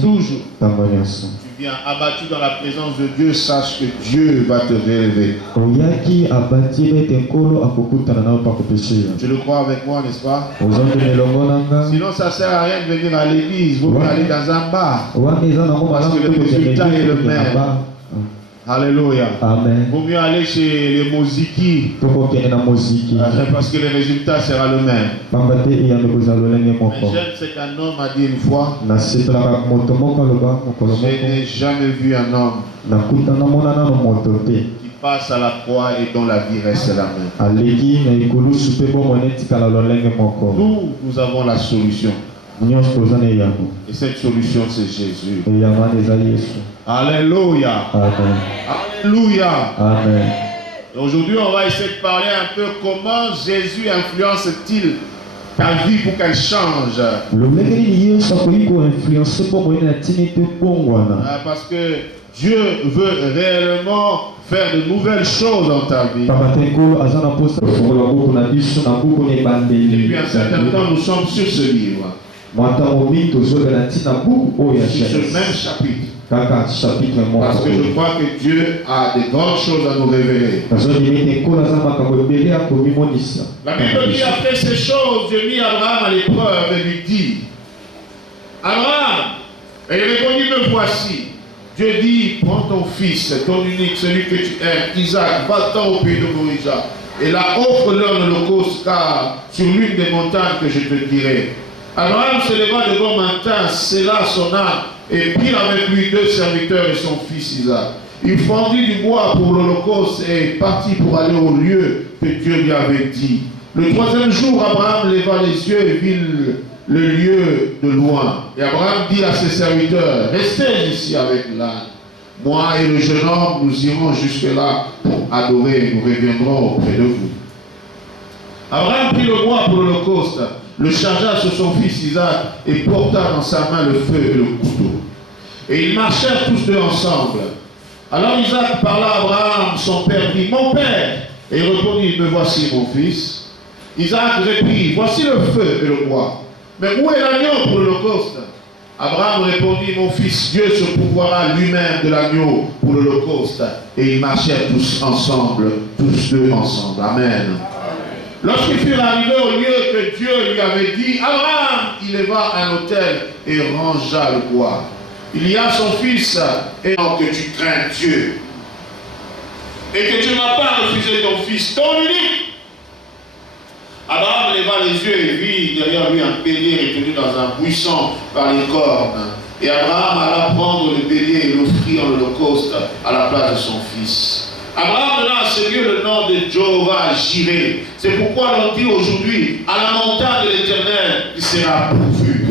Toujours. Tu viens abattu dans la présence de Dieu, sache que Dieu va te relever. Tu le crois avec moi, n'est-ce pas? Sinon, ça ne sert à rien de venir à l'église. Vous pouvez aller dans un bar. Parce que le résultat est le même. Alléluia. Amen. Vaut mieux aller chez les Moziki. Parce que le résultat sera le même. Mais j'aime ce qu'un homme a dit une fois. Je n'ai jamais vu un homme qui passe à la croix et dont la vie reste la même. Nous avons la solution. Et cette solution, c'est Jésus. Alléluia. Amen. Alléluia. Amen. Aujourd'hui, on va essayer de parler un peu comment Jésus influence-t-il ta vie pour qu'elle change. Parce que Dieu veut réellement faire de nouvelles choses dans ta vie. Depuis un certain temps, nous sommes sur ce livre. Sur ce même chapitre. Parce que je crois que Dieu a de grandes choses à nous révéler. La Bible dit après ces choses, Dieu mit Abraham à l'épreuve et lui dit: Abraham, et il répondit: me voici. Dieu dit: prends ton fils, ton unique, celui que tu aimes, Isaac, va-t'en au pays de Moïse, et là offre-leur l'holocauste, car sur l'une des montagnes que je te dirai. Abraham se leva devant Matin, scella son âme, et prit avec lui 2 serviteurs et son fils Isaac. Il fendit du bois pour l'holocauste et partit pour aller au lieu que Dieu lui avait dit. Le 3e jour, Abraham leva les yeux et vit le lieu de loin. Et Abraham dit à ses serviteurs: restez ici avec l'âne. Moi et le jeune homme, nous irons jusque-là pour adorer et nous reviendrons auprès de vous. Abraham prit le bois pour l'holocauste, le chargea sur son fils Isaac et porta dans sa main le feu et le couteau. Et ils marchèrent tous deux ensemble. Alors Isaac parla à Abraham, son père, dit: mon père. Et il répondit: me voici mon fils. Isaac répondit: voici le feu et le bois. Mais où est l'agneau pour l'holocauste? Abraham répondit: mon fils, Dieu se pourvoira lui-même de l'agneau pour l'holocauste. Et ils marchèrent tous ensemble, tous deux ensemble. Amen. Lorsqu'ils furent arrivés au lieu que Dieu lui avait dit, Abraham, il éleva un autel et rangea le bois. Il y a son fils, et que tu crains Dieu, et que tu ne m'as pas refusé ton fils, ton unique. Abraham leva les yeux et vit derrière lui un bélier retenu dans un buisson par les cornes. Et Abraham alla prendre le bélier et l'offrit en holocauste à la place de son fils. Abraham donna à ce lieu le nom de Jéhovah Jireh. C'est pourquoi l'on dit aujourd'hui: à la montagne de l'Éternel, il sera pourvu.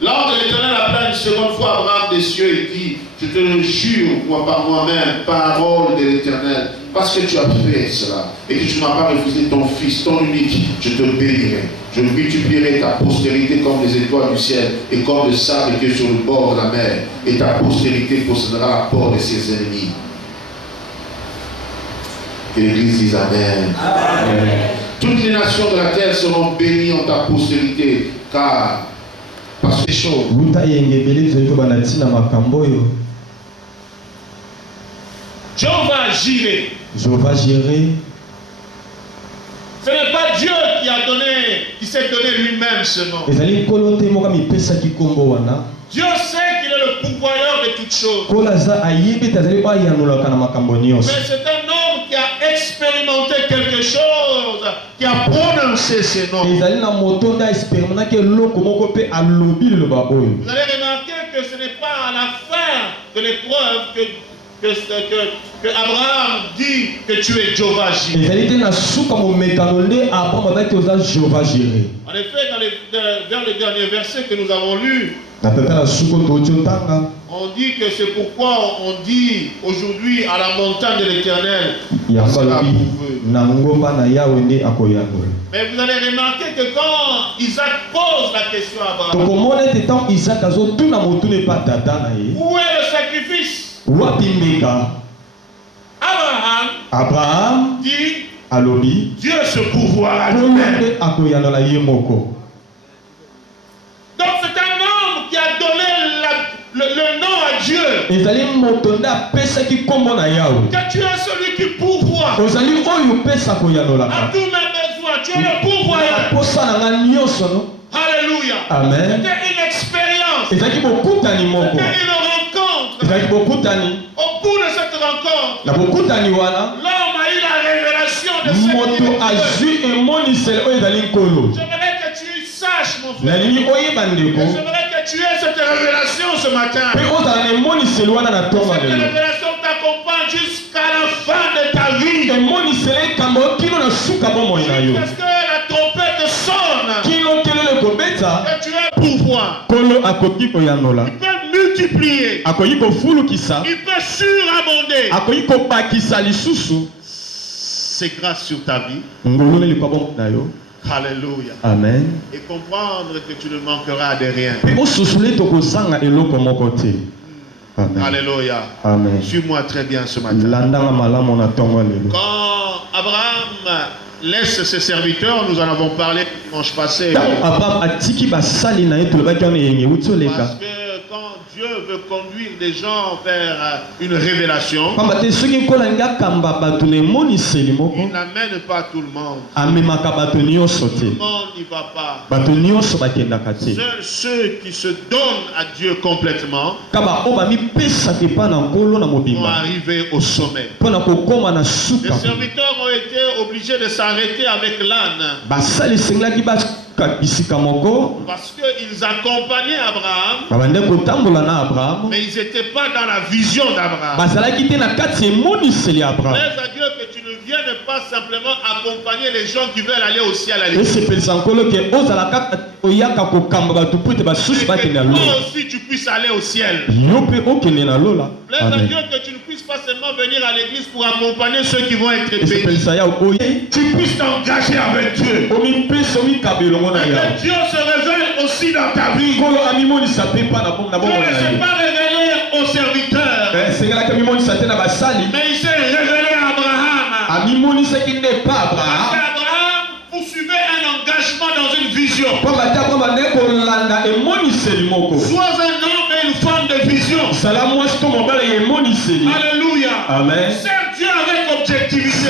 L'ange de l'Éternel appela une seconde fois Abraham des cieux et dit: je te le jure, moi par moi-même, parole de l'Éternel, parce que tu as fait cela et que tu ne m'as pas refusé ton fils, ton unique, je te bénirai. Je multiplierai ta postérité comme les étoiles du ciel et comme le sable qui est sur le bord de la mer, et ta postérité possédera la porte de ses ennemis. Que l'Église dise Amen. Amen. Toutes les nations de la terre seront bénies en ta postérité, car parce que c'est chaud. Jéhovah Jireh. Jéhovah Jireh. Ce n'est pas Dieu qui s'est donné lui-même ce nom. Dieu sait qu'il est le pourvoyeur de toutes choses. Mais c'est un homme qui a expérimenté quelque chose, qui a prononcé ces noms. Vous allez remarquer que ce n'est pas à la fin de l'épreuve que que Abraham dit que tu es Jéhovah Jireh. En effet, dans les derniers versets que nous avons lus, on dit que c'est pourquoi on dit aujourd'hui à la montagne de l'Éternel. Mais vous allez remarquer que quand Isaac pose la question à Abraham, où est le sacrifice? Abraham dit, Dieu se pourvoira lui-même. Donc c'est un homme qui a donné le nom à Dieu. Que tu es celui qui pourvoit à tous mes besoins. Tu es le pourvoyeur. Alléluia. Amen. C'était une expérience. C'était une rencontre. Au bout de cette rencontre, l'homme a eu la révélation de ce qu'il est. J'aimerais que tu saches, mon frère. J'aimerais que tu aies cette révélation ce matin. Cette révélation t'accompagne jusqu'à la fin de ta vie. Parce que la trompette sonne. Et tu es pourvoi. Il peut multiplier. Il peut surabonder. C'est grâce sur ta vie. Alléluia. Amen. Et comprendre que tu ne manqueras de rien. Amen. Alléluia. Amen. Suis-moi très bien ce matin. Quand Abraham laisse ses serviteurs, nous en avons parlé dimanche passé. Parce que quand Dieu veut conduire des gens vers une révélation, il n'amène pas tout le monde. Tout le monde n'y va pas. Seuls ceux qui se donnent à Dieu complètement vont arriver au sommet. Les serviteurs ont été obligés de s'arrêter avec l'âne. Parce qu'ils accompagnaient Abraham, mais ils n'étaient pas dans la vision d'Abraham. Plaise à Dieu que tu ne viennes pas simplement accompagner les gens qui veulent aller au ciel à l'église. Mais que toi aussi tu puisses aller au ciel. Plaise à Dieu que tu ne puisses pas seulement venir à l'église pour accompagner ceux qui vont être bénis. Tu puisses t'engager avec Dieu. Et que Dieu se révèle aussi dans ta vie. Dieu ne s'est pas révélé aux serviteurs, mais il s'est révélé à Abraham. Parce qu'Abraham poursuivait un engagement dans une vision. Sois un homme et une femme de vision. Alléluia. Amen. Sers Dieu avec objectivité.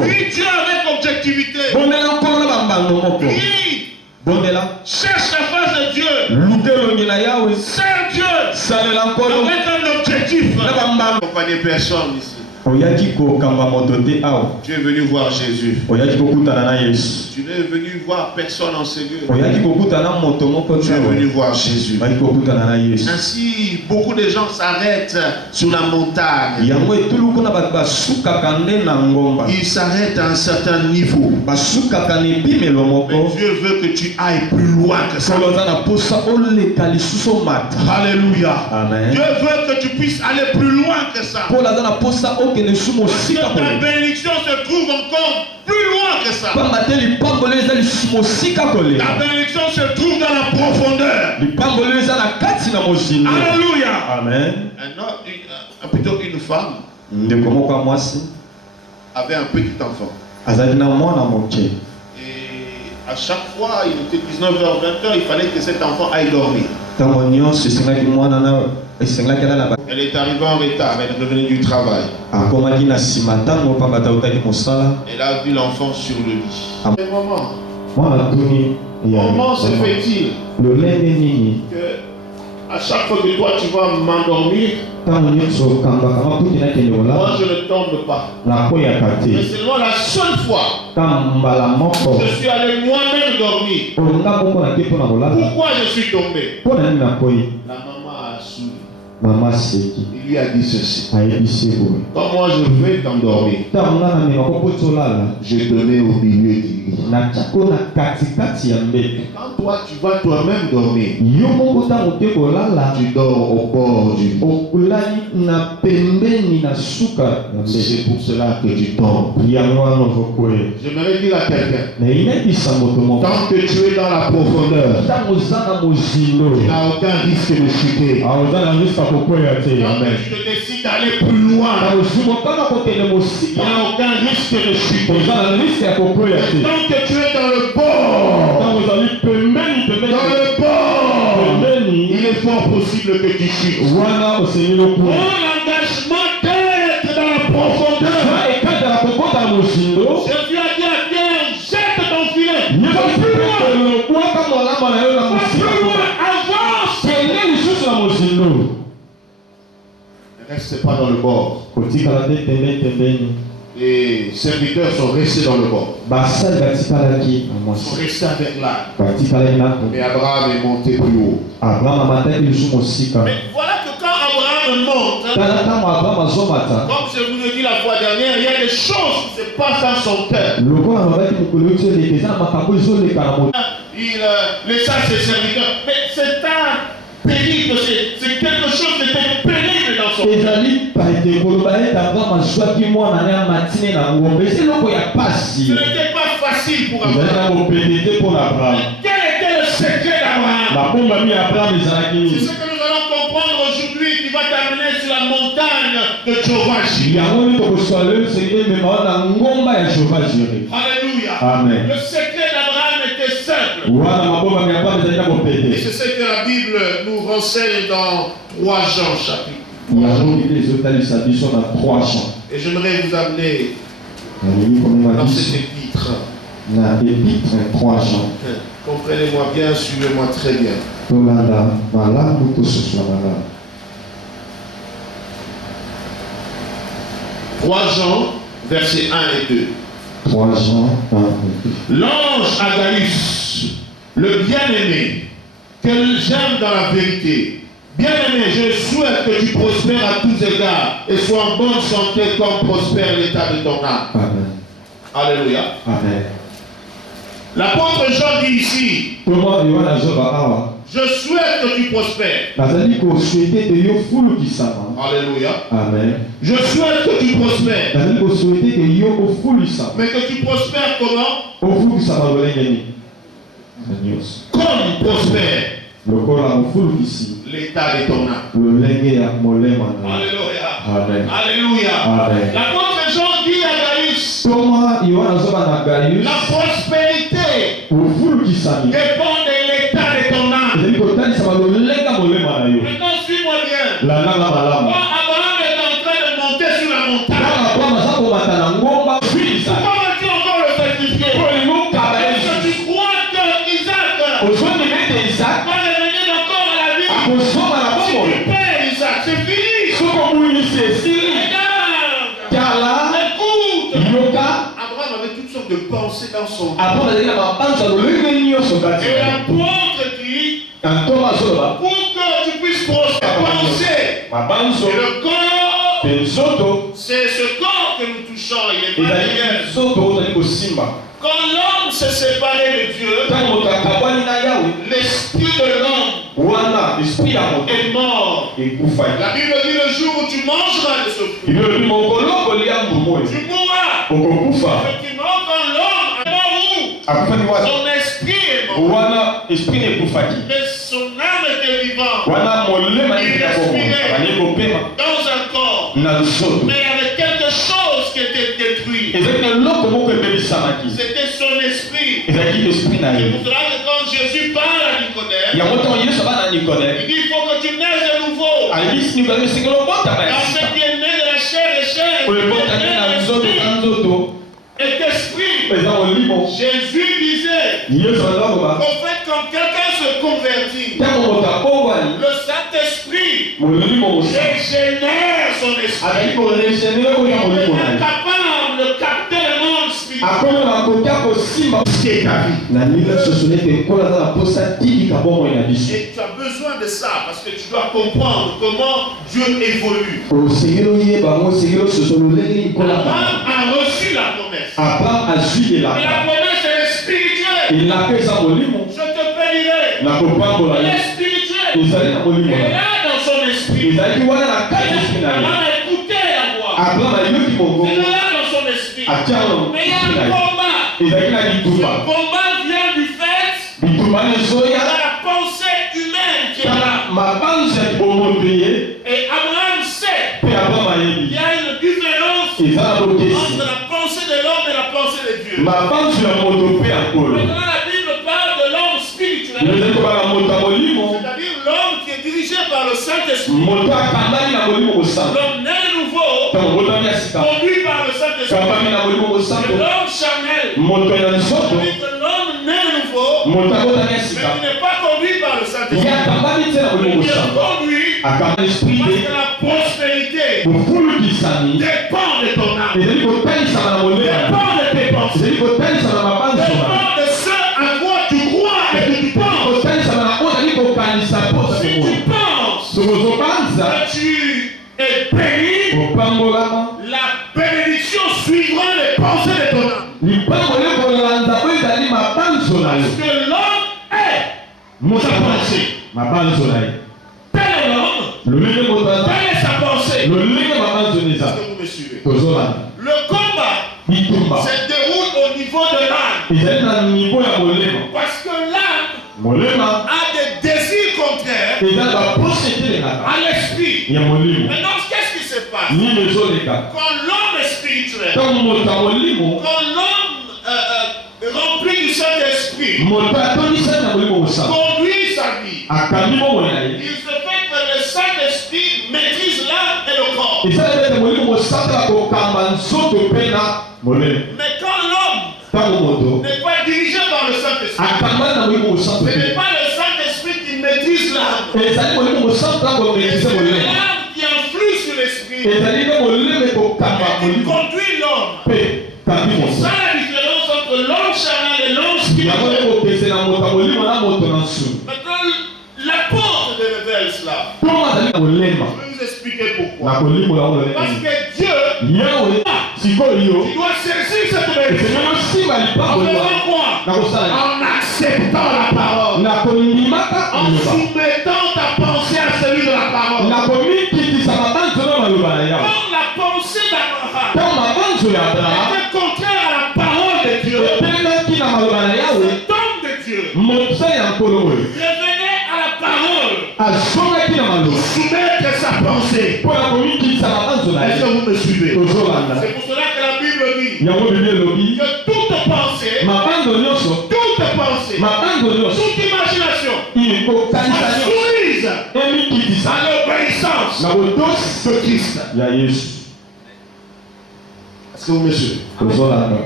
Prie Dieu avec objectivité. Prie. Cherche la face de Dieu. Sers Dieu avec un objectif. Accompagner personne ici. Tu es venu voir Jésus. Tu n'es venu voir personne en ce lieu. Tu es venu voir Jésus. Ainsi, beaucoup de gens s'arrêtent sur la montagne. Ils s'arrêtent à un certain niveau. Mais Dieu veut que tu ailles plus loin que ça. Alléluia. Amen. Dieu veut que tu puisses aller plus loin que ça. Ta bénédiction se trouve encore plus loin que ça. Ta bénédiction se trouve dans la profondeur. Alléluia. Amen. Plutôt une femme avait un petit enfant. Et à chaque fois, il était 19h, 20h, il fallait que cet enfant aille dormir. Elle est arrivée en retard, elle est revenue du travail. Elle a vu l'enfant sur le lit. Comment se fait-il que à chaque fois que toi tu vas m'endormir, moi je ne tombe pas. Mais seulement la seule fois je suis allé moi-même dormir. Pourquoi je suis tombé? La maman a souri. Maman Seki. Il lui a dit ceci. Aïbissé boy. Quand moi je vais t'endormir, Tangana me makopotolala. je te mets au milieu du lit. Na tchako na katikati ya mbele. Quand toi tu vas toi-même dormir, Yo moko tango te kolala. tu dors au bord du lit. Okulali na pembeni na suka ya mbele. C'est pour cela que tu tombes. Yango wana ozokwe. J'aimerais dire à quelqu'un, Na inebisa moto moko. tant que tu es dans la profondeur, Tango oza na mozindo. tu n'as aucun risque de chuter. Oza na risque ya kokwea te. Quand tu décides d'aller plus loin, Na ozimo kaka kokende il n'y mosika. a aucun risque de chuter. Oza na risque ya kokwea te. Tant que tu es dans le bord, Tango ozali pembeni pembeni. dans le bord, Pembeni. il est fort possible que tu chutes. Wana osengeli Prends okuwa. l'engagement d'être dans la profondeur. ekanda na kokota na mozindo. Jésus a dit à Pierre, jette ton filet. Bwaka molamba na yo na mosika. Avance. Kende lisusu na mozindo. Ne reste pas dans le bord. Kotikala te pembeni. Les serviteurs sont restés dans le bord. Basali batikalaki na Ils mwasi. sont restés avec l'âne. Batikalaki na Mais Abraham est monté plus haut. Abraham amataki lisusu mosika. Mais voilà que quand Abraham monte, Tala ntango Abraham azomata. comme je vous l'ai dit la fois dernière, il y a des choses qui se passent dans son cœur. Lokola babaki mokolo yoki eleka eza na makambo ezoleka na moto. Il laissa ses serviteurs. Mais c'est un pénible, c'est quelque chose qui était pénible dans son cœur. ezali paete koloba ete Abraham azwaki mwana ne amatine na ngombe eza eloko ya Ce pasi. n'était pas facile pour ezali Abraham. na mopete te mpo na Abraham. Quel était le secret d'Abraham? babombami ya Abraham ezalaki C'est nini? ce que nous allons comprendre aujourd'hui qui va t'amener sur la montagne de Jéhovah Jireh. yango nde tokoswa lelo sengeli emema wana na ngomba ya Jehova Jireh. Alléluia. Amen. Le secret d'Abraham était simple. wana mabombami ya Abraham ezali na Et mopete. c'est ce que la Bible nous renseigne dans 3 Jean chapitre. yango biblia ezotalisa biso na 3 champs. Et j'aimerais vous amener nalingi komema dans biso cet épître. na épître 3 champs. Comprenez-moi bien, suivez-moi très bien. tolanda malamu tososula malamu. 3 Jean, versets 1 et 2. 3 Jean 1 et 2. L'ange Agaius, le bien-aimé, que j'aime dans la vérité. Bien-aimé, je souhaite que tu prospères à tous égards et sois en bonne santé comme prospère l'état de ton âme. Amen. Alléluia. Amen. L'apôtre Jean dit ici, toma yohana azoba awa je souhaite que tu prospères. nazali koswete te yo fulukisama. Alléluia. Amen. Je souhaite que tu prospères. nazali koswete te yo ofulisama. Mais que tu prospères comment? ofulukisama lolenge nini? na nyonso Comme prospère lokola mofulukisi l'état de ton âme. lolenge ya molema na yo. Alléluia. Amen. Alléluia. Amen. L'apôtre Jean dit à Gaius, toma yohana azoba na Gaius la prospérité ofulukisami dépend de l'état de ton âme. ezali kotalisama lolenga molema na yo. Maintenant, suis-moi bien. landanga malamu. Quand Abraham est en train de monter sur la montagne, kaka Abraham aza komata na ngomba ofulisa comment vas-tu encore le sacrifier? olimokaba Est-ce que yesu tu crois que Isaac ozwani ete Isaac va revenir encore à la vie? akozonga na Si bomoi tu perds Isaac, c'est fini. soki omulisi esili Regarde, tala écoute. yoka Abraham avait toutes sortes de pensées dans son cœur. Abraham azali na mabanza lolenge nyonso kati Et l'apôtre dit, na ntoma azoloba pour que tu puisses penser, mabanzo et le corps, mpe nzoto c'est ce corps que nous touchons, il est ezali matériel. nzoto ozali kosimba. Quand l'homme s'est séparé de Dieu, ntango moto akabwani na yawe l'esprit de l'homme wana esprit ya moto est mort. ekufaki. La Bible dit le jour où tu mangeras de ce fruit, ilobi mokolo kolia mbuma oyo tu mourras. okokufa. Effectivement, quand l'homme est mort, akufani où wapi? son esprit est mort, wana esprit ekufaki. mais son âme était vivante wana molema ya bongo abandi kopema dans un corps. na nzoto. Mais il y avait quelque chose qui était détruit. ezalaki na eloko moko ebebisamaki. C'était son esprit. ezalaki esprit na C'est ye. pour cela que quand Jésus parle à Nicodème, yango ntango yesu aba na nikodeme il dit il faut que tu naisses de nouveau. alibisi nikodeme esengeli obotama ya Car ce sika qui est né de la chair est chair. oyo ebotaki na nzoto na nzoto est esprit. eza molimo. Jésus disait yesu azaloba qu'en fait, quand quelqu'un se convertit, ntango moto akongwani le Saint-Esprit molimo mosi régénère son esprit. azali koregenere oyo ya Il molimo est na ye incapable de capter le monde spirituel. akomela makoki akosimba c'est ta vie. na nini sosone te kola za na posa tikika bomoi na biso. Et tu as besoin de ça parce que tu dois comprendre comment Dieu évolue. osengeli oyeba ngo osengeli ososolo lolenge likola Abraham a reçu la promesse. Abraham azwi Et la elaka promesse elle est spirituelle. elaka eza molimo Je te bénirai. na kopambola Elle ye est spirituelle. ezali na molimo Elle est là dans son esprit. ezalaki wana na kati ya esprit na ye. Abraham a écouté la voix. Abraham ayoki Elle mongongo est là dans son esprit. atiaka Mais il y a na un ye combat. ezalaki na Ce bitumba combat vient du fait bitumba de ezoya la pensée humaine qui est tala là. mabanzo ya bomoto ye Et Abraham sait mpe Abraham qu'il ayebi y a une différence eza na bokesi entre la pensée de l'homme et la pensée de Dieu. mabanzo ya moto mpe ya nkolo Maintenant, la Bible parle de l'homme spirituel, ezali kobala moto ya molimo c'est-à-dire l'homme qui est dirigé par le Saint-Esprit. moto akambami na molimo mosantu L'homme né de nouveau, ntango botami ya sika conduit par le Saint-Esprit. kambami na molimo mosantu Et l'homme charnel, moto ya nzoto c'est-à-dire que l'homme né de nouveau, moto akotami ya mais sika qui n'est pas conduit par le ye Saint-Esprit, akambami te na molimo mais qui est mosantu conduit akamba esprit parce te que la prospérité kofulukisami dépend de ton âme, ezali kotanisama na molema dépend de tes pensées, ezali kotanisama na mabanzo na dépend de ce à quoi tu crois et que tu penses. kotanisama na oyo azali kokanisa mposa Si komona tu penses sokozobanza que tu es béni, kopambolama la bénédiction suivra les pensées de ton âme. lipango ekolanda oyo ezali mabanzo na yo Parce que l'homme est moto sa pensée. mabanzo na ye Tel est l'homme, lolenge moto aza telle est sa pensée. lolenge mabanzo na eza Est-ce que vous me suivez? tozolanda Le combat bitumba se déroule au niveau de l'âme. ezali na nivo ya molema Parce que l'âme molema a des désirs contraires eza baposa etelengaka à l'esprit. ya molimo Maintenant, qu'est-ce qui se passe? nini ezoleka Quand l'homme est spirituel, ntango moto ya molimo quand l'homme rempli du Saint-Esprit moto atonisani na molimo mosantu conduit sa vie, akambi bomoi na ye il se fait que le Saint-Esprit maîtrise l'âme et le corps. ezali ete molimo mosantu akokamba nzoto mpe na molemo Mais quand l'homme ntango moto n'est pas dirigé par le Saint-Esprit, akambani na molimo mosantu ce n'est te pas le Saint-Esprit qui maîtrise l'âme. ezali molimo mosantu Et akomaitrise c'est molemo l'âme qui influe sur l'esprit ezali nde molemo ekokamba et qui molimo conduit l'homme. mpe kambi C'est mosantu ça la différence entre l'homme charnel et l'homme yango spirituel. ekopesela moto ya molimo na moto na nsu Maintenant, l'apôtre révèle cela. ntongo azali na molema Je vais vous expliquer na pourquoi. kolimola ngo Parce lolenge que Dieu, yawe sikoyo tu dois saisir cette bénédiction. esengeli osimba En lipango liwa faisant quoi? na kosala En acceptant la parole. na kondimaka En liloba soumettant ta pensée à celui de la parole. na komikitisa mabanzo na maloba na yawe Quand la pensée d'Abraham ntango mabanzo ya abraham était contraire à la parole de Dieu, etelemaki na maloba na yawe cet homme de Dieu mosali ya nkolo oyo revenait à la parole azongaki na maloba soumettre sa pensée. mpo na komikitisa mabanzo na Est-ce ye que vous me suivez? tozolanda C'est pour cela que la Bible dit yango bibi elobi que toute pensée, mabanzo nyonso toute pensée, mabanzo nyonso toute imagination ekokanisa soit nyonso soumise emikitisa à l'obéissance na botosi de Christ. ya yesu Est-ce que vous me suivez? tozolanda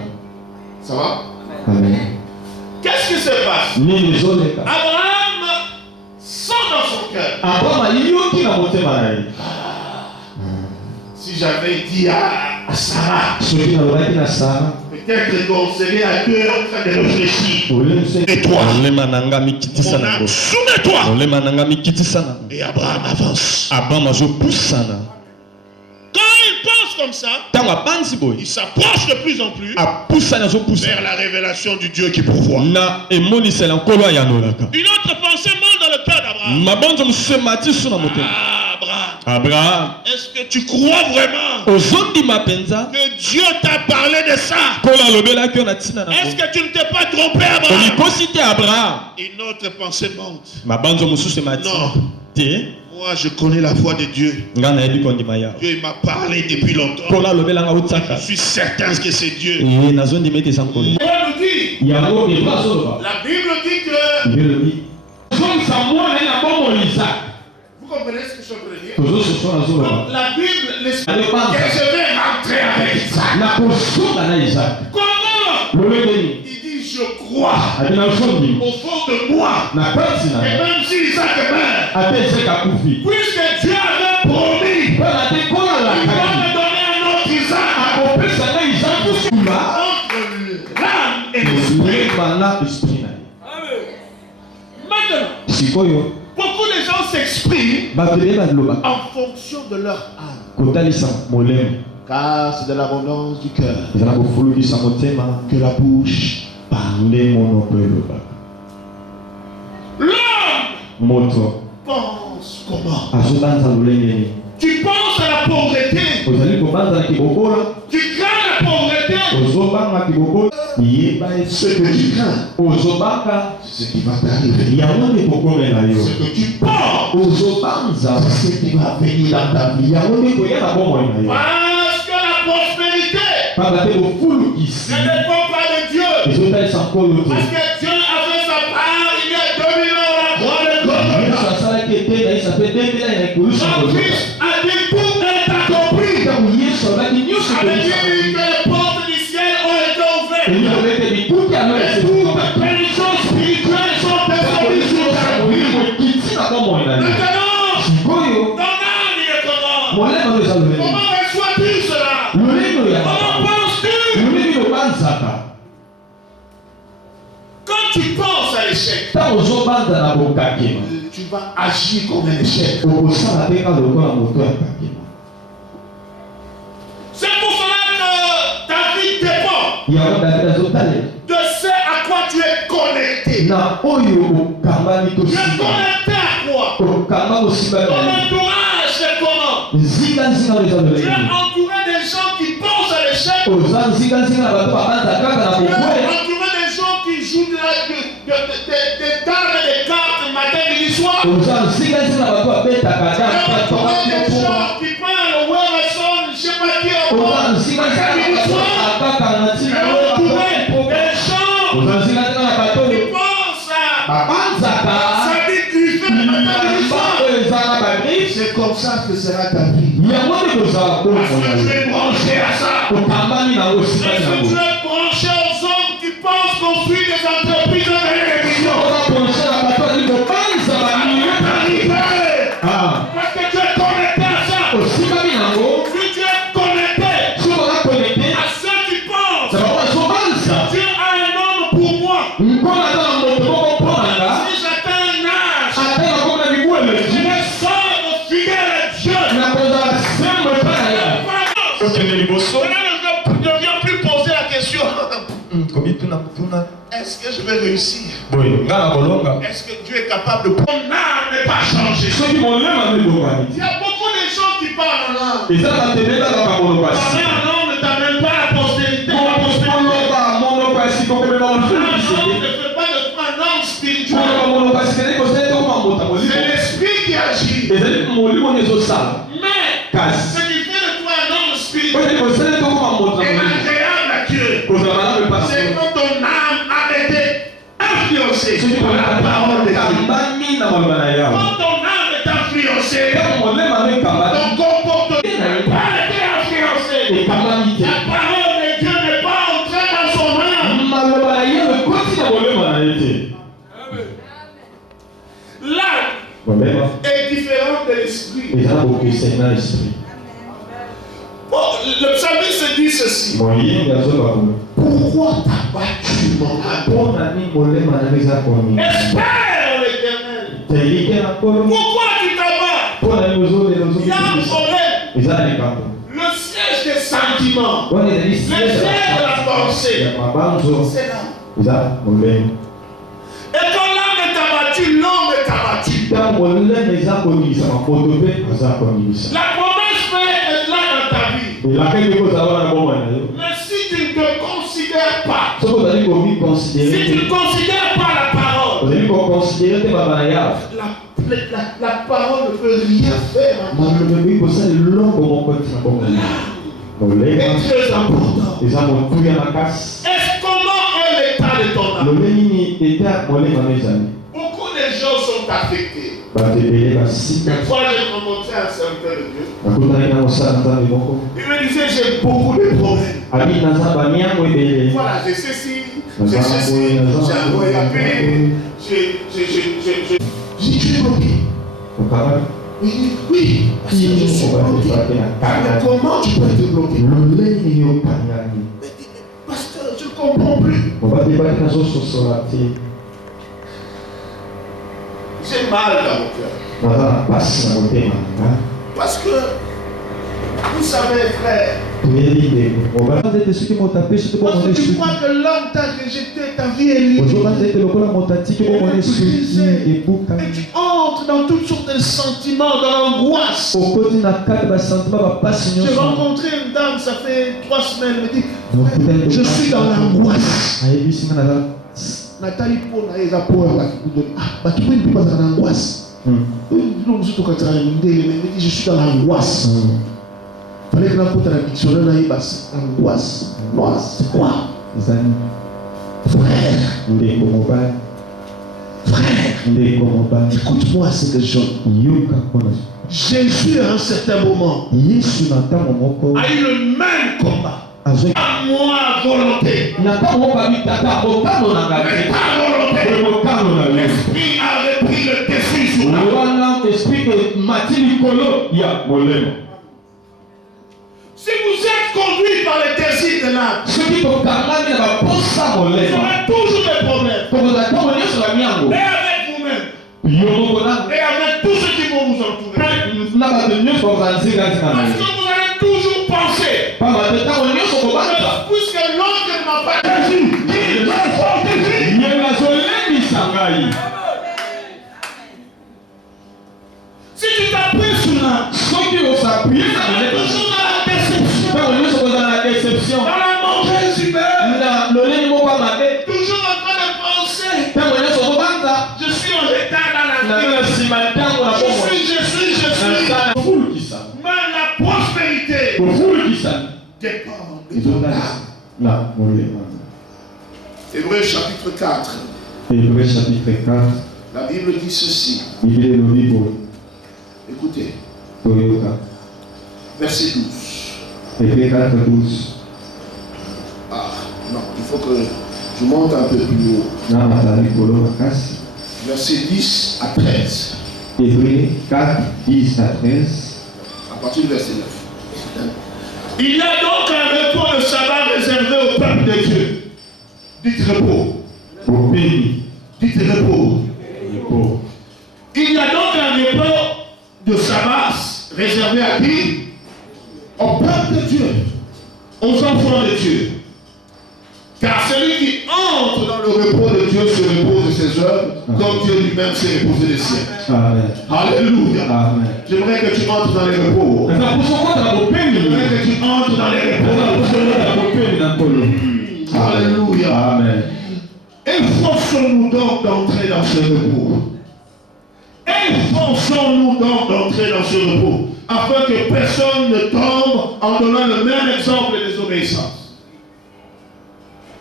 Ça va? amen Qu'est-ce qui se passe? nini ezoleka Abraham sent dans son cœur. abraham ayoki na motema na ye Si j'avais dit à Sarah, soki nalobaki na sara peut-être qu'on serait à deux en train de réfléchir. et toi, molema na nga mikitisa mon âme, nango soumets-toi. molema na nga mikitisa nango Et Abraham avance. abraham azopusana Quand il pense comme ça, ntango abanzi boye il s'approche de plus en plus apusani azopusa vers la révélation du Dieu qui pourvoit. na emonisela nkolo ayanolaka Une autre pensée monte dans le cœur d'Abraham. mabanzo mosusu emati so na motema Abraham, abraham est-ce que tu crois vraiment ozondima mpenza que Dieu t'a parlé de ça? nkolo alobelaki yo na ntina na Est-ce que tu ne t'es pas trompé, Abraham? omikosi te abraham Une autre pensée monte. mabanzo mosusu emati Non. te Moi, je connais la foi de Dieu. nga nayebi kondima yawe Dieu il m'a parlé depuis longtemps. nkolo alobelanga otaka Je suis certain que c'est Dieu. nazondima ete eza nkolo On nous dit, yango ebra azoloba la Bible dit que, elobi zongisa mwana ye na bomoi isaka vous comprenez ce que je suis en train de dire? tozososo nazoloba Donc, la Bible l'explique Allez, que pense. je vais rentrer avec Isaac. na kosunga na isaka Comment? lolengeni Il dit, je crois ati na zondi au fond de moi. na kati na Et ye même si Isaac meurt, ate isaka akufi puisque Dieu avait promis, mpo na te il va kolalakaki me donner un autre Isaac. akopesa na isaka kusula Entre motema na esprit na ye. Maintenant, sikoyo beaucoup de gens s'expriment bato ebele baloba en fonction de leur âme. kotalisa molemo Car c'est de l'abondance du cœur eza na kofulukisa motema que la bouche parle. nde monoko elobaka. L'homme moto pense comment? azobanza lolenge nini? Tu penses à la pauvreté. ozali kobanza na kibokola, Tu crains la pauvreté. ozobanga kibokola, yeba Ce que tu crains, ozobanga c'est ce qui va t'arriver. yango nde kokomela yo. Ce que tu penses, Ozobanza c'est ce qui va venir dans ta vie. yango nde koya na bomoi na yo. Parce que la prospérité Pamba te bofulukisi ne dépend pas de Dieu. ezotalisa nkolo Parce te. que Dieu a fait sa part il y a 2000 ans à la croix de Yesu Golgotha. asalaki ete na ye sape 2000 ans na ekolusa Jean-Christ a dit tout est accompli. ntango Yesu alobaki nyonso Ça veut ekolisa. dire que les portes du ciel ont été ouvertes. Elingo ete bikuki yango Et toutes les choses spirituelles sont descendues sur ta vie. ekiti na bomoi na yo. Maintenant, Sikoyo ton âme il est comment? molema oyo eza lolenge. Comment reçois-tu cela? Lolenge oyo ya Comment penses-tu? lolenge obanzaka Quand tu penses à l'échec, ntango ozobanza na bokakema tu vas agir comme un échec. okosala te kaka lokola moto ya kakema. C'est pour cela que ta vie dépend yango David azotalela de ce à quoi tu es connecté. na oyo okambami Tu es tosimba connecté à quoi? okamba kosimba Ton na entourage, c'est comment? nzinga oyo eza Tu es lolenge. entouré des gens qui pensent à l'échec. oza nzinga na bato babanza kaka na Tu es bokwe. entouré des gens qui jouent des tables et des cartes matin, midi, soir. oza nzinga na bato babetaka Tu es entouré des da gens qui parlent au Wellson, je ne sais pas qui est au oza monde. nzinga na bato akaka na Tu ntina es entouré des gens oza nzinga na bato qui oyo pensent à babanzaka sa vie privée matin, midi, soir. oyo eza na bagrife. C'est comme ça que sera ta vie. yango nde kozala Parce bomoi que na tu yo. es branché à ça. okambami nango Parce osimba que tu yango. es branché aux hommes qui pensent construire des entreprises de télévision. ozaponse na bato ali kobanza bamilio. Ah, Parce que tu es connecté à ça. osimbami nango Si tu es connecté soki oza connecte à ceux qui pensent, na bango bazobanza Dieu a un homme pour moi. mpona ata na moto moko mponanga Si j'atteins un âge, ata nakoma na mibu je eleki vais sortir fidèle à Dieu. nakozala sembo epai na ye. okende liboso Je ne viens plus poser la question. komituna Est-ce que je vais réussir? boye nga na kolonga Est-ce que Dieu est capable de... Mon âme n'est pas changée. soki molema ndebokani Il y a beaucoup de gens qui parlent en âme. eza bato ebelaka monoko ya Parler sika. en âme ne t'amène pas à la postérité. La postérité. koloba monoko ya sika okomema Un bafundisi homme te. ne fait pas de toi un homme spirituel. koloba monoko ya sika ndenge kozali tokoma mbota C'est molimo l'esprit qui agit. ezali molimo nde ezosala Mais kasi ce qui fait de toi un homme oyo spirituel ndenge kozali tokoma mbota est molimo agréable à Dieu. kozala malamu epasi C'est quand ton âme a été influencée soki par la parole de Dieu. okambami na maloba na yawe Quand ton âme est influencée, ntango molema no ekambami ton comportement n'a pas été influencé. ekambami te La parole de Dieu n'est pas entrée dans son âme. maloba na yawe ekoti na molema na ye te. L'âme molema est différente de l'esprit. eza na bokesai na esprit. Bon, le psalmiste dit ceci. moyingi azoloba boye Pourquoi t'as battu mon âme? mpona nini molema na eza komi Espère l'éternel. telike na nkolo Pourquoi tu t'abats? mpona nini ozolela Il y a un ozobisa problème. eza na likambo Le siège des sentiments, wana ezali le siège de la pensée, ya mabanzo c'est là. eza molema. Et quand l'âme est abattue, l'homme est abattu. ntango molema eza kongilisa moto mpe aza kongilisa La promesse peut être là dans ta vie. elaka eke kozala wana bomoi na yo Mais si tu ne te considères pas, soki ozali si tu komikonsidere ne considères pas la parole, ozali kokonsidere te baba na yawe la parole ne peut rien faire. maloba ekoki kosala eloko moko tina bongo molema C'est très important. eza motuya makasi. Est-ce comment est l'état de ton âme? lobe nini eta molema no ezali Beaucoup de gens sont affectés. bato ebele basika Une fois, j'ai rencontré un serviteur de Dieu. nakutanaki na mosala nzambe moko Il me disait, j'ai beaucoup de problèmes. abi naza bamiango ebele Voilà, j'ai ceci, naza j'ai ceci, boye j'ai un voyage, j'ai tué mon pied. okabaki Oui, parce que je suis bloqué. obaki na Mais kanga comment tu peux être bloqué? loleni yo okangani Pasteur, je ne comprends plus. J'ai mal dans mon cœur. Parce que, vous savez, frère, quand tu crois que l'homme t'a rejeté, ta vie est libre. Et tu entres dans toutes sortes de sentiments, dans l'angoisse. J'ai rencontré une dame, ça fait 3 semaines, elle me dit, je suis dans l'angoisse. Nathalie Paul a eu peur. Tu peux pas dans l'angoisse. Elle me dit, je suis dans l'angoisse. Il fallait que la porte à la dictionnaire, l'angoisse. C'est quoi? Frère, écoute-moi ces gens. Jésus à un certain moment a eu le même combat. À moi volonté. Mais pas volonté. L'esprit avait pris le dessus sur moi. Si vous êtes conduit par les désirs de l'âme, vous aurez toujours des problèmes. Et avec vous-même. Et avec tous ceux qui vont vous entourer. Parce que vous allez toujours penser. Puisque l'autre ne m'a pas dit, si tu t'appuies sur l'âme, toujours dans la déception, dans la mauvaise humeur, toujours en train de penser, je suis en retard dans la vie, je suis. Mais la prospérité dépend de ton âme. Hébreux chapitre 4. La Bible dit ceci. Écoutez. Verset 12. Ah, non, il faut que je monte un peu plus haut. Verset 10 à 13. Hébreux 4, 10 à 13. À partir du verset 9. Il y a donc un repos de sabbat réservé au peuple de Dieu. Dites repos. Dites repos. Il y a donc un repos de sabbat réservé à qui? Au peuple de Dieu, aux enfants de Dieu. Car celui qui entre dans le repos de Dieu se repose de ses œuvres, comme Dieu lui-même s'est reposé des siens. Alléluia. J'aimerais que tu entres dans les repos. J'aimerais que tu entres dans les repos. Alléluia. Amen. Efforçons-nous donc d'entrer dans ce repos. Efforçons-nous donc d'entrer dans ce repos, afin que personne ne tombe en donnant le même exemple de désobéissance.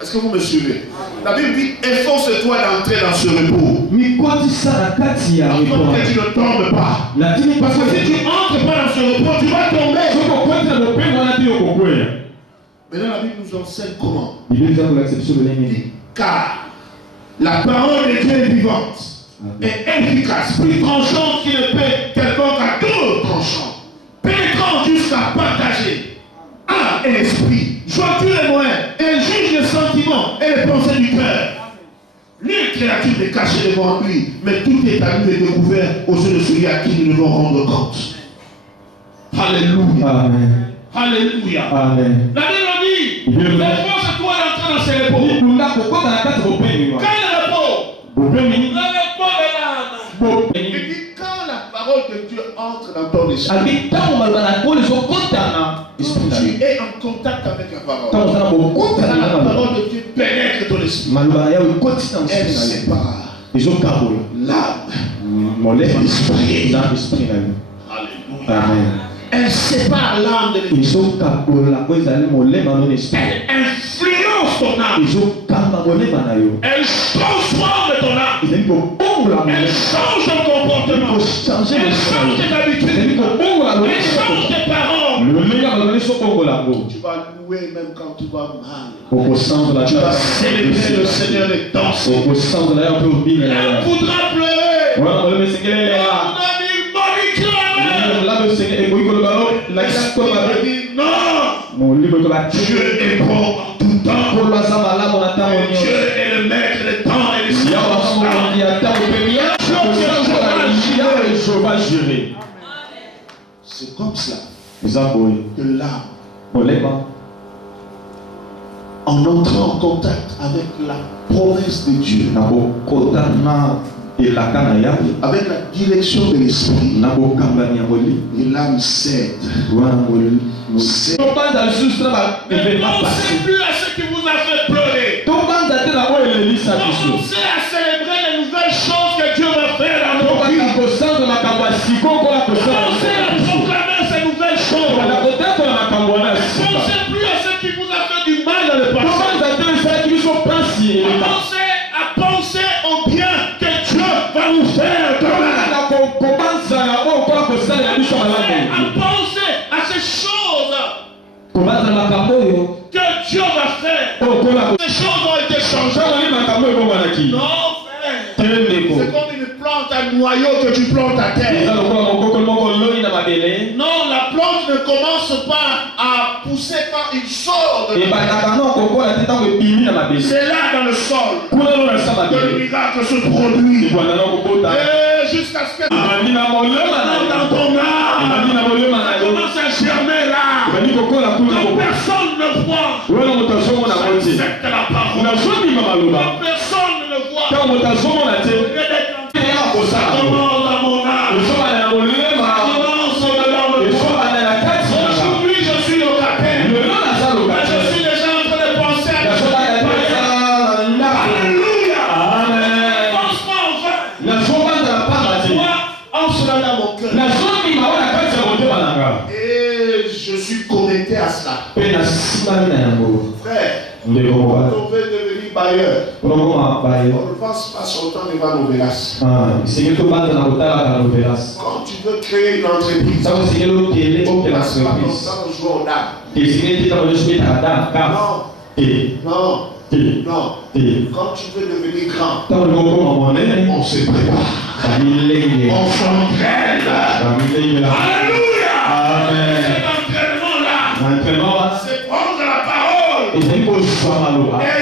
Est-ce que vous me suivez? La Bible dit, efforce-toi d'entrer dans ce repos. Afin que tu ne tombes pas. Parce que si tu n'entres pas dans ce repos, tu vas tomber. Maintenant, la Bible nous enseigne comment. Car la parole de Dieu est vivante et efficace, plus tranchante qu'il ne peut quelconque à deux tranchants, pénétrant jusqu'à partager âme et esprit, jointure et moelle, et juge les sentiments et les pensées du cœur. Nulle créature n'est cachée devant lui, mais tout est à lui et découvert aux yeux de celui à qui nous devons rendre compte. Alléluia. Amen. Alléluia. Amen. La Bible dit, efforce-toi d'entrer dans ces repos. Quel repos? Le repos de l'âme. Il dit, quand la parole de Dieu entre dans ton esprit, tu es en contact avec la parole. Quand la parole de Dieu pénètre ton esprit, elle sépare l'âme de l'esprit. Alléluia. Elle sépare l'âme de l'esprit. Elle influence ton âme. Elle transforme ton âme. Elle change ton comportement. Elle change tes habitudes. Elle change tes paroles. Tu vas louer même quand tu vas mal. Tu vas célébrer le Seigneur et danser. Elle voudra pleurer. Elle voudra dire non. Dieu est bon en tout temps. Et Dieu est le maître des temps et des circonstances. C'est comme ça que l'âme, en entrant en contact avec la promesse de Dieu, avec la direction de l'esprit, et l'âme cède. Ne pensez plus à ce qui vous a fait pleurer. Commencez à célébrer les nouvelles choses que Dieu va faire dans nos vies. Commencez à proclamer ces nouvelles choses. Ne pensez plus à ce qui vous a fait du mal dans le passé. Commencez à penser au bien que Dieu va vous faire. Commencez à penser à ces choses que Dieu va faire. Ces choses ont été changées. Non, frère. C'est comme une plante à noyau que tu plantes à terre. Non, la plante ne commence pas à pousser quand il sort de la terre. C'est là dans le sol que le miracle se produit. Et jusqu'à ce que dans ton âme, ça commence à germer là. Quand personne ne voit, accepte la parole. Quand personne ne le voit, au lieu d'être ça commence à mon âme. Aujourd'hui, je suis locataire. Mais je suis déjà en train de penser à Alléluia. Pense-moi enfin. Moi, en cela dans mon cœur. Et je suis connecté à cela. Frère, quand on veut devenir bailleur, on ne pense pas sur le temps de Vanovelas. Quand tu veux créer une entreprise, on passe pas ton temps de jouer aux dames. Non. Quand tu veux devenir grand, on se prépare. On s'entraîne. Alléluia. Cet entraînement-là, c'est prendre la parole et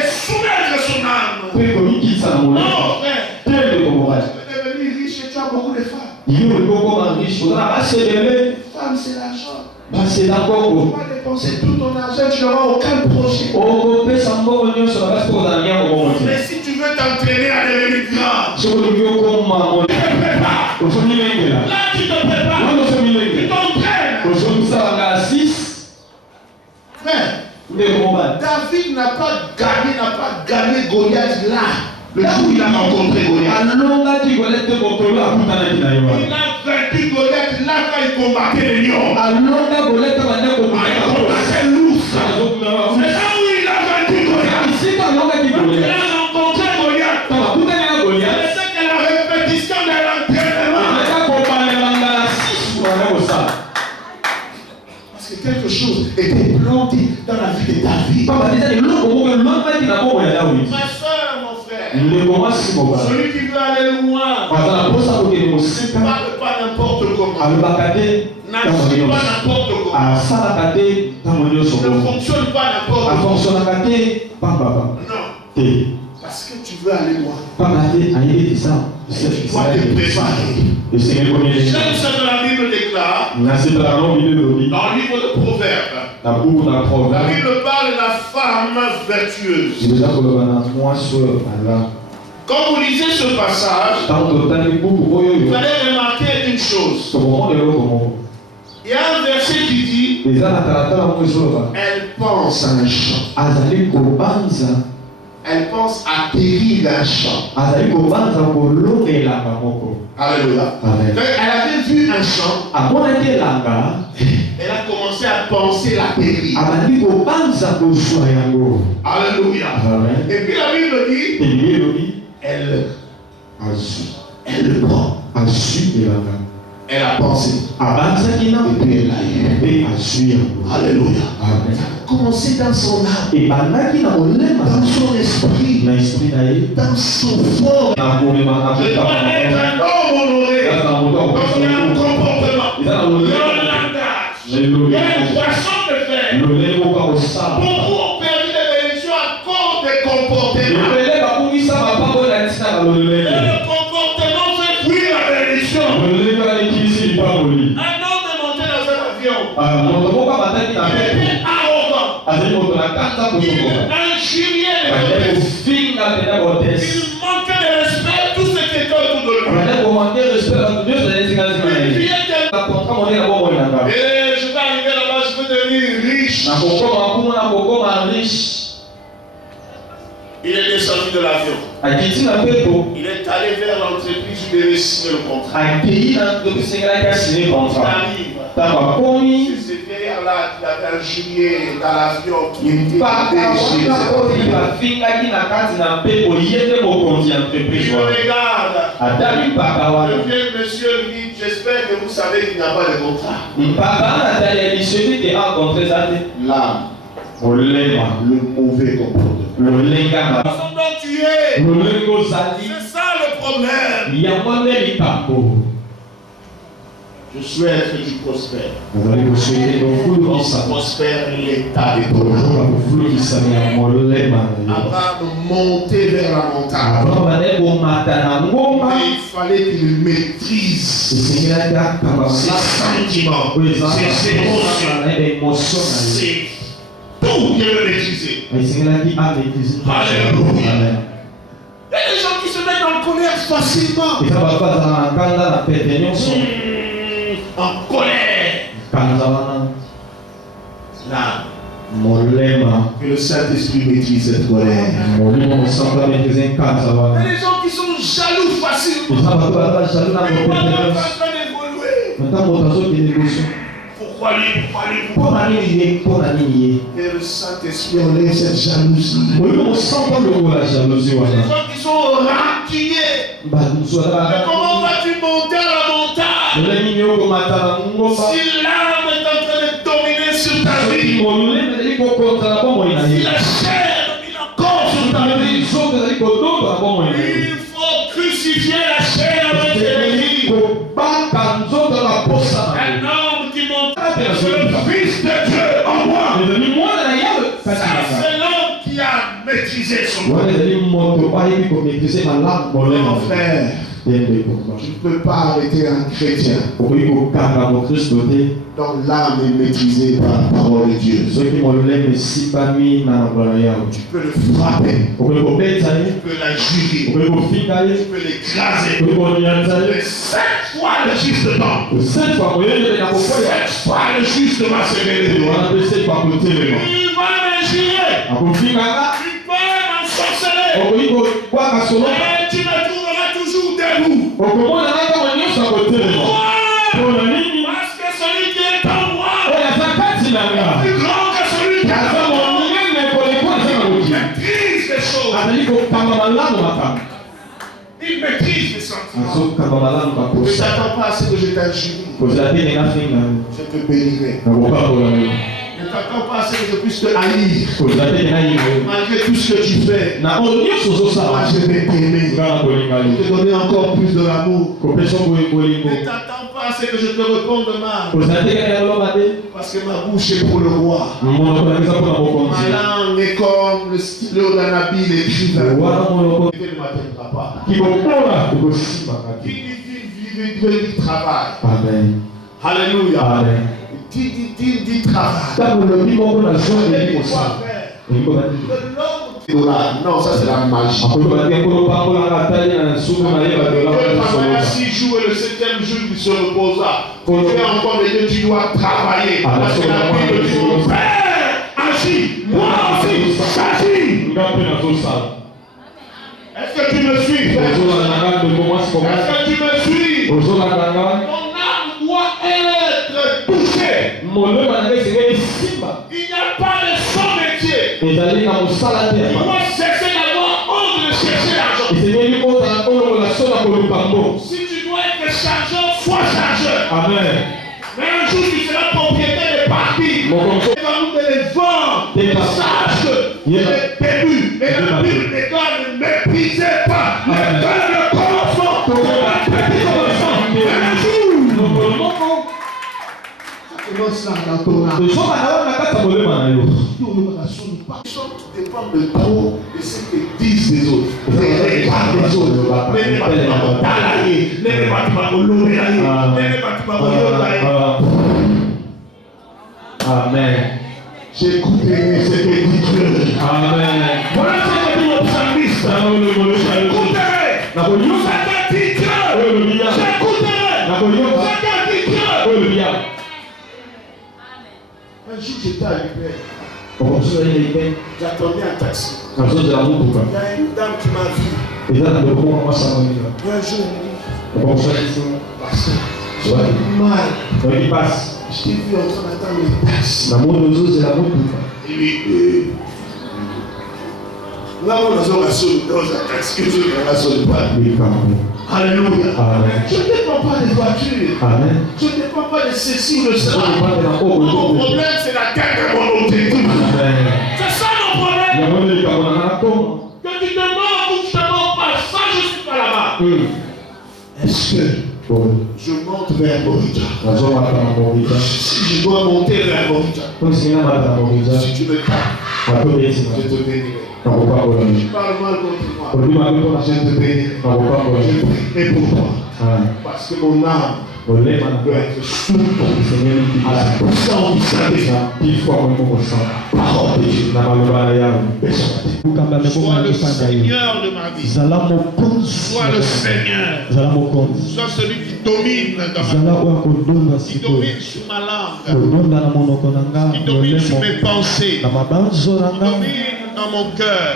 soumettre son âme. Non, frère. Tu veux devenir riche et tu as beaucoup de femmes. Femme, c'est l'argent. Tu vas dépenser tout ton argent, tu n'auras aucun projet. Mais si tu veux t'entraîner à devenir grand, tu te prépares. Là, tu te prépares. Tu t'entraînes. Frère, David n'a pas gagné Goliath là. Le jour où il a rencontré Goliath. Il a vaincu Goliath là quand il combattait les lions. Il combattait l'ours. C'est là où il a vaincu Goliath. Il a rencontré Goliath. C'est que la répétition de l'entraînement. Parce que quelque chose était planté dans la vie de David. Ma soeur, mon frère, celui qui veut aller loin, ne parle pas n'importe comment, n'agit pas n'importe comment, ne fonctionne pas n'importe comment. Non. Parce que tu veux aller loin. Tu dois te préparer. J'aime ce que la Bible déclare dans le livre de Proverbes. La Bible parle de la femme vertueuse. Quand vous lisez ce passage, vous allez remarquer une chose. Il y a un verset qui dit elle pense à un champ. Elle pense à périr un champ. Alléluia. Quand elle avait vu un champ, elle a commencé à penser la périr. Alléluia. Et puis la Bible dit elle le prend. Elle a pensé. Et puis elle a eu. Alléluia. Commencer dans son âme, dans son esprit, dans son corps. Je dois être un homme honoré. Donc il y a un comportement, il y a un langage, il y a une façon de faire. Beaucoup ont perdu des bénédictions à homme est monté dans un avion. Il était arrogant. Injurier les hôtesses. Il manquait de respect tout ce qui était autour de lui. Et je vais arriver là-bas, je veux devenir riche. Il est descendu de l'avion. Il est allé vers l'entreprise où il devait signer le contrat. Il arrive. Ce vieillard-là qui avait injurié dans l'avion, qui était il regarde. Le vieux monsieur lui dit, j'espère que vous savez qu'il n'y a pas de contrat. Là, le mauvais comportement. La façon dont tu es, c'est ça le problème. Je souhaite que tu prospères. Prospère l'état de ton âme. Abraham montait vers la montagne. Il fallait qu'il maîtrise ses sentiments, ses émotions. C'est tout qu'il veut maîtriser. Alléluia. Il y a des gens qui se mettent en colère facilement. En colère. Là, que le Saint-Esprit maîtrise cette colère. Il y a des gens qui sont jaloux facilement. Ils sont en train d'évoluer. Pourquoi lui? Et le Saint-Esprit enlève cette jalousie. Les gens qui sont rancuniers. Mais comment vas-tu monter à la montagne si l'âme est en train de dominer sur ta vie? Si la chair domine encore sur ta vie, il faut crucifier la chair avec l'Église. Un homme qui monte sur le Fils de Dieu en moi. Ça, c'est l'homme qui a maîtrisé son corps. Mon frère, tu ne peux pas arrêter un chrétien dont l'âme est maîtrisée par la parole de Dieu. Tu peux le frapper, tu peux l'injurer, tu peux l'écraser. Mais 7 fois le juste temps, 7 fois le juste va se révéler. Il va m'injurer, il va m'ensorceler, et tu me trouveras toujours debout. Pourquoi? Parce que celui qui est en moi est plus grand que celui qui est en moi. Il maîtrise les choses. Il maîtrise les sentiments. Ne t'attends pas à ce que je t'injurie. Je te bénirai. Ne t'attends pas à ce que je puisse te haïr. Malgré tout ce que tu fais, moi je vais t'aimer. Te donner encore plus de l'amour. Ne t'attends pas à ce que je te réponde mal. Parce que ma bouche est pour le roi. Ma langue est comme le stylo d'un habile écrivain. Ne m'atteindra pas. Qui dit du travail. Amen. Alléluia. Dit travail. Non, ça c'est la magie. Dieu travailla 6 jours et le 7e jour il se reposa. Tu es encore Dieu, tu dois travailler. Parce que la Bible dit mon frère agit, moi aussi j'agis. Est-ce que tu me suis, frère? Est-ce que tu me suis? Ton âme doit être touchée. Il n'y a pas de son métier. Il doit chercher d'abord honte de chercher l'argent. Si tu dois être chargeur, sois chargeur. Amen. Mais un jour tu seras propriétaire des parties. Il va nous de les vendre. Sache que les début et la Bible des gars ne méprisez pas. Le commencement. Un jour. dépend de trop de ce que disent les autres. Les regards des autres. Amen. J'écouterai ce que dit Dieu. Amen. Voilà ce que dit le psalmiste. J'écouterai ce que dit Dieu. J'écouterai ce que dit Dieu. Un jour j'étais à l'hiver. J'attendais un taxi. Il y a une dame qui m'a vu. Et un jour elle me dit, pasteur, j'ai mal. Je t'ai vu en train d'attendre le taxi. Et lui, là on a un taxi que je n'ai pas. Alléluia. Je ne dépends pas des voitures. Amen. Je ne dépends pas de ceci ou de cela. Mon problème, c'est la tête de mon objectif. C'est ça mon problème. Que tu te mords ou que je ne te mords pas, ça je ne suis pas là-bas. Est-ce que je monte vers Morita? Si je dois monter vers Morita, si tu me parles, je te bénirai. Tu parles mal contre moi. Je te bénirai. Je prie pour toi. Parce que mon âme doit être souple à la puissance du Saint-Esprit. Parole de Dieu. Sois le Seigneur de ma vie. Sois le Seigneur. Sois celui qui domine dans ma vie. Qui domine sur ma langue. Qui domine sur mes pensées. Qui domine dans mon cœur.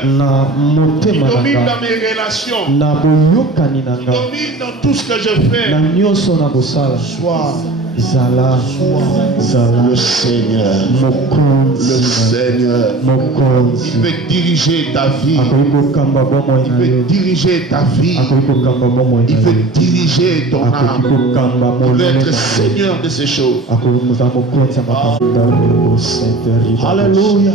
Qui domine dans mes relations. Qui domine dans tout ce que je fais. Sois le Seigneur. Le Seigneur. Il peut diriger ta vie. Il peut diriger ta vie. Il peut diriger ton âme. Il veut être Seigneur de ces choses. Alléluia.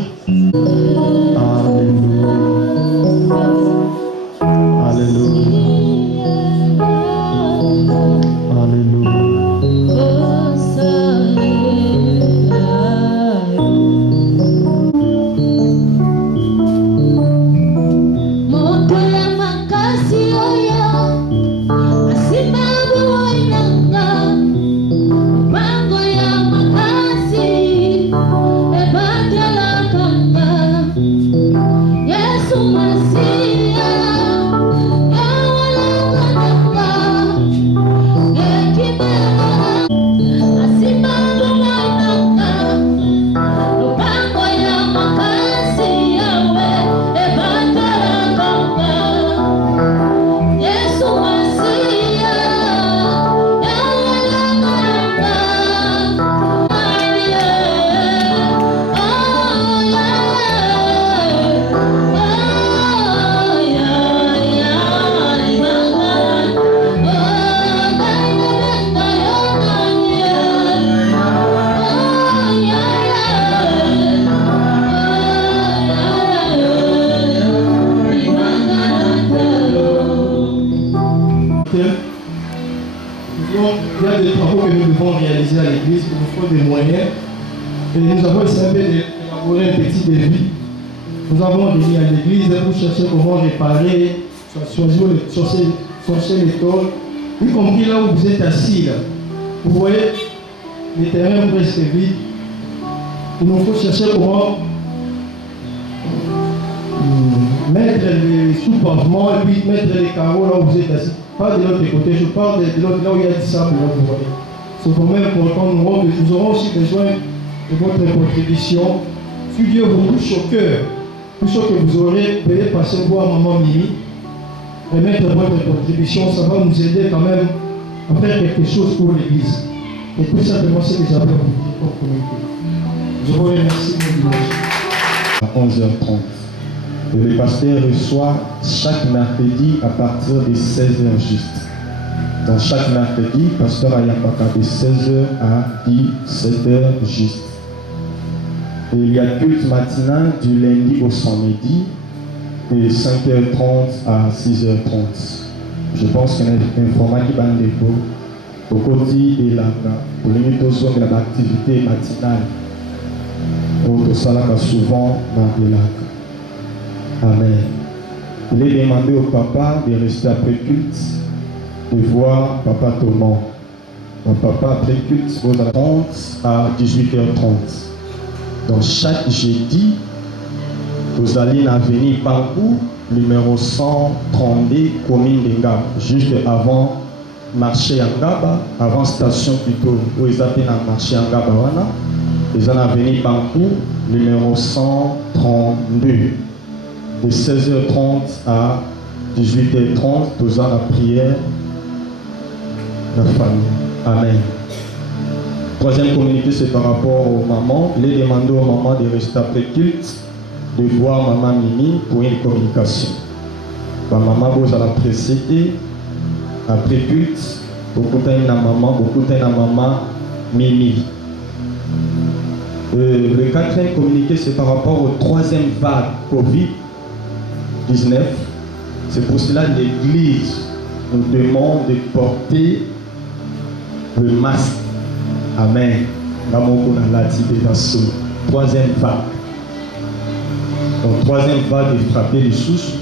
Il y a des travaux que nous devons réaliser à l'église, il nous faut des moyens. Et nous avons essayé d'élaborer un petit devis. Nous avons dit à l'église pour chercher comment réparer, chercher les tôles, y compris là où vous êtes assis. Là. Vous voyez, les terrains presque vides. Il nous faut chercher comment mettre les sous-pavements et puis mettre les carreaux là où vous êtes assis. Pas de l'autre côté, je parle de l'autre là où il y a du sable, là vous voyez. C'est quand même important, nous aurons aussi besoin de votre contribution. Si Dieu vous touche au cœur, tout ce que vous aurez, veuillez passer voir Maman Mimi, remettre votre contribution, ça va nous aider quand même à faire quelque chose pour l'église. Et tout simplement, c'est que j'avais envie pour communiquer. Je vous remercie, mon dimanche. À 11h30. Le pasteur reçoit chaque mercredi à partir de 16h juste. Donc chaque mercredi, pasteur Ayapaka de 16h à 17h juste. Et il y a culte matinal du lundi au samedi de 5h30 à 6h30. Je pense qu'il y a un format qui va en dépôt au côté de pour les méthodes de l'activité matinale. Au salaka souvent dans le lac. Amen. Il est demandé au papa de rester après culte, de voir papa Thomas. Mon papa après culte aux 30 à 18h30. Donc chaque jeudi, vous allez venir Bankou, numéro 132, commune de Ngaba, juste avant marché Ngaba, avant station plutôt, où ils appellent un marché Ngaba. Ils allent venir Bankou, numéro 132, de 16h30 à 18h30, tous en la prière, la famille. Amen. Troisième communiqué, c'est par rapport aux mamans. Il est demandé aux mamans de rester après culte, de voir maman Mimi pour une communication. Ma maman vous a précédé après culte, beaucoup de maman Mimi. Le quatrième communiqué, c'est par rapport au troisième vague Covid-19. C'est pour cela que l'Église nous demande de porter le masque. Amen. Troisième vague. Donc, troisième vague est frappée les souches.